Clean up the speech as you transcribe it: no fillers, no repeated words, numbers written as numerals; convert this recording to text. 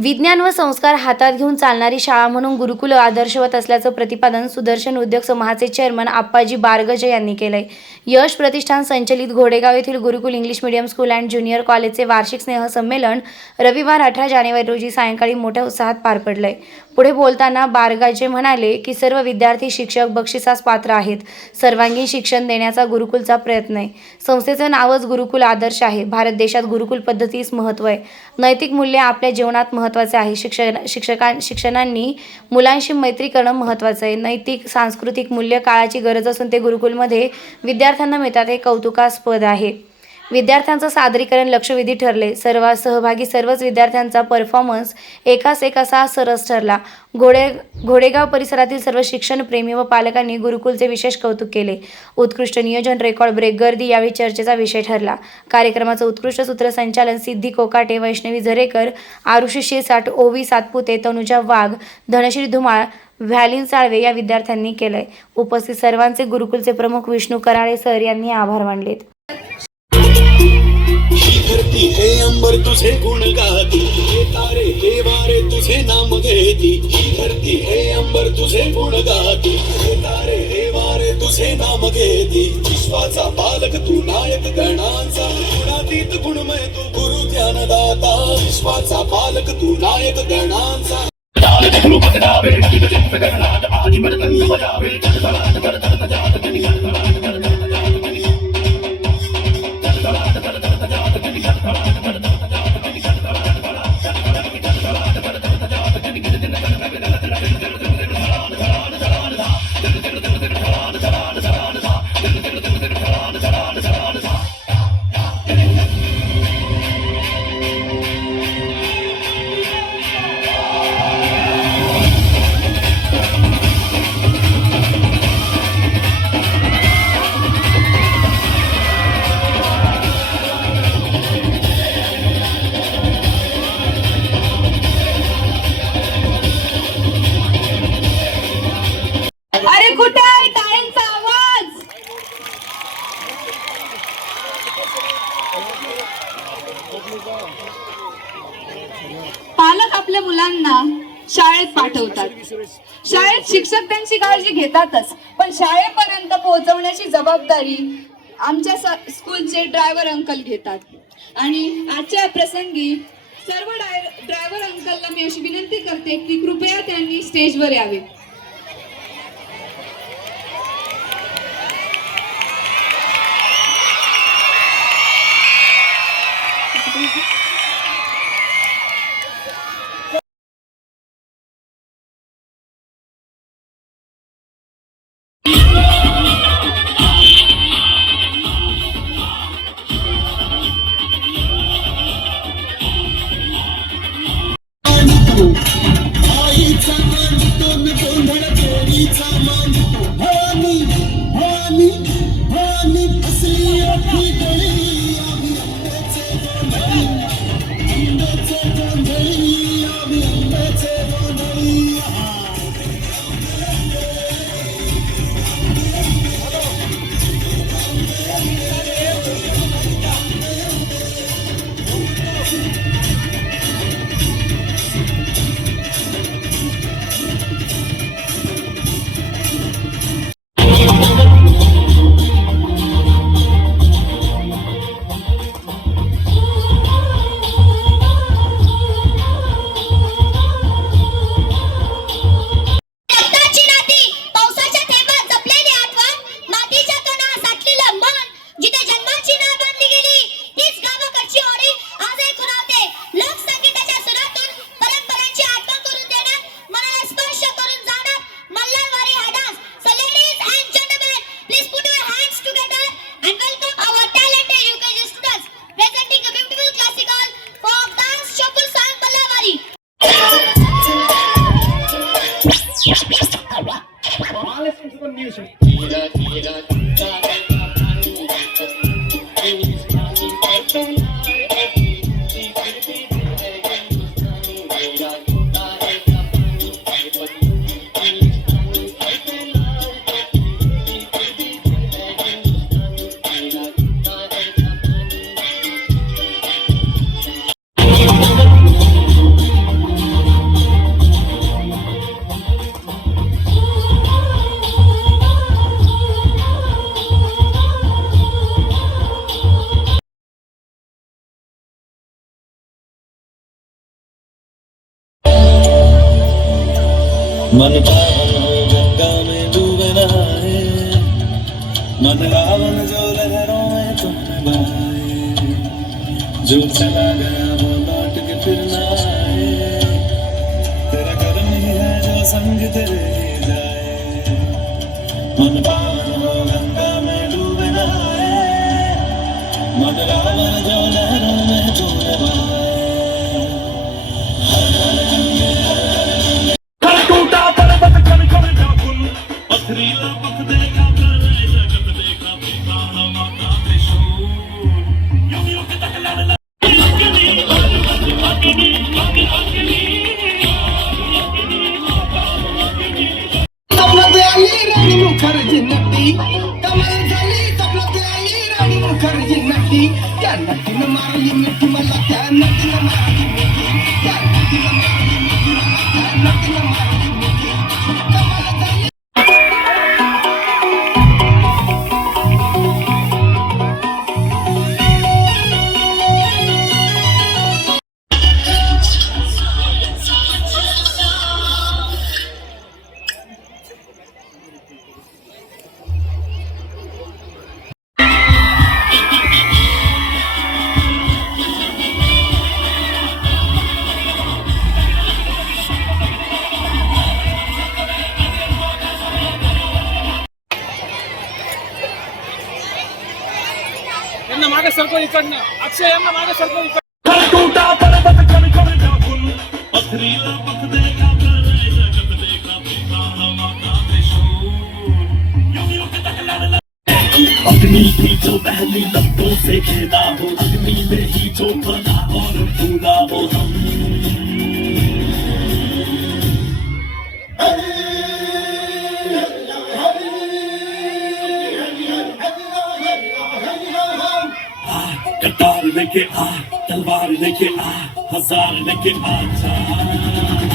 विज्ञान व संस्कार हातात घेऊन चालणारी शाळा म्हणून गुरुकुल आदर्शवत असल्याचं प्रतिपादन सुदर्शन उद्योग समूहाचे चेअरमन आप्पाजी बारगजे यांनी केलंय. यश प्रतिष्ठान संचलित घोडेगाव येथील Gurukul English medium school and junior कॉलेजचे वार्षिक स्नेहसंमेलन रविवार 18 जानेवारी रोजी सायंकाळी मोठ्या उत्साहात पार पडलंय. पुढे बोलताना बारगजे म्हणाले की सर्व विद्यार्थी शिक्षक बक्षिसास पात्र आहेत. सर्वांगीण शिक्षण देण्याचा गुरुकुलचा प्रयत्न आहे. संस्थेचं नावच गुरुकुल आदर्श आहे. भारत देशात गुरुकुल पद्धतीस महत्त्व आहे. नैतिक मूल्ये आपल्या जीवनात महत्त्वाचे आहे. शिक्षकांनी मुलांशी मैत्री करणं महत्त्वाचं आहे. नैतिक सांस्कृतिक मूल्य काळाची गरज असून ते गुरुकुलमध्ये विद्यार्थ्यांना मिळतात हे कौतुकास्पद आहे. विद्यार्थ्यांचं सादरीकरण लक्षवेधी ठरले. सहभागी सर्वच विद्यार्थ्यांचा परफॉर्मन्स एकास एक असा सरस ठरला. घोडेगाव परिसरातील सर्व शिक्षणप्रेमी व पालकांनी गुरुकुलचे विशेष कौतुक केले. उत्कृष्ट नियोजन, रेकॉर्ड ब्रेक गर्दी यावेळी चर्चेचा विषय ठरला. कार्यक्रमाचं उत्कृष्ट सूत्रसंचालन सिद्धी कोकाटे, वैष्णवी झरेकर, आरुषी शिरसाट, ओवी सातपुते, तनुजा वाघ, धनश्री धुमाळ, व्हॅलिन साळवे या विद्यार्थ्यांनी केलंय. उपस्थित सर्वांचे गुरुकुलचे प्रमुख विष्णू कराळे सर यांनी आभार मानलेत. धरती हे अंबर तुझे गुण गाती, हे तारे हे वारे तुझे नाम घेती. धरती हे अंबर तुझे गुण गाती, हे तारे हे वारे तुझे नाम घेती. विश्वाचा पालक तू, नायक गणांचा, गुणातीत गुणमय तू, गुरु ज्ञानदाता. विश्वाचा पालक तू, नायक गणांचा. अरे कुठे आहे टाळ्यांचा आवाज? पालक आपल्या मुलांना शाळेत पाठवतात. शाळेत शिक्षक त्यांची काळजी घेतातच, पण शाळेपर्यंत पोहोचवण्याची जबाबदारी आमच्या स्कूलचे ड्रायव्हर अंकल घेतात. आणि आजच्या प्रसंगी सर्व ड्रायव्हर अंकलला मी अशी विनंती करते की कृपया त्यांनी स्टेजवर यावे. मन पावन हो गंगा में डूबे नहाए, मन रावण जो लहरों में तुम बहाए, जो चला गया वो लौट के फिर ना आए, तेरा कर्म ही है जो संग तेरे ही जाए। मन पावन हो गंगा में डूबे नहाए, मन रावण जो लहरों में तुम बहाए। टूटा पर्वत कर कर व्याकुल, पथरीला पथ देखा प्रलय जगत देखा, पिता माता त्रिशूल, युग युग तक लड़ स्वप्नात आली राणी मुखर्जी नटी, कमाल झाली स्वप्नात आली राणी मुखर्जी नटी, त्या नटीनं मारली मिठी मला, त्या नटीनं मारली मिठी, त्या नटीनं मारली मिठी मला, त्या नटीनं मारली मिठी, कमाल झाली. यांना मागे सरको इकडनं, अक्षय यांना मागे सरको इकडनं. टूटा पर्वत कर कर व्याकुल, पथरीला पथ देखा प्रलय जगत देखा, पिता माता त्रिशूल, युग युग तक लड़ अग्नि थी जो पहली लपटों से खेदा हो, अग्नि में ही जो बना और फूला वो हम। कटार लेके आ, तलवार लेके आ, हजार लेके आ जा।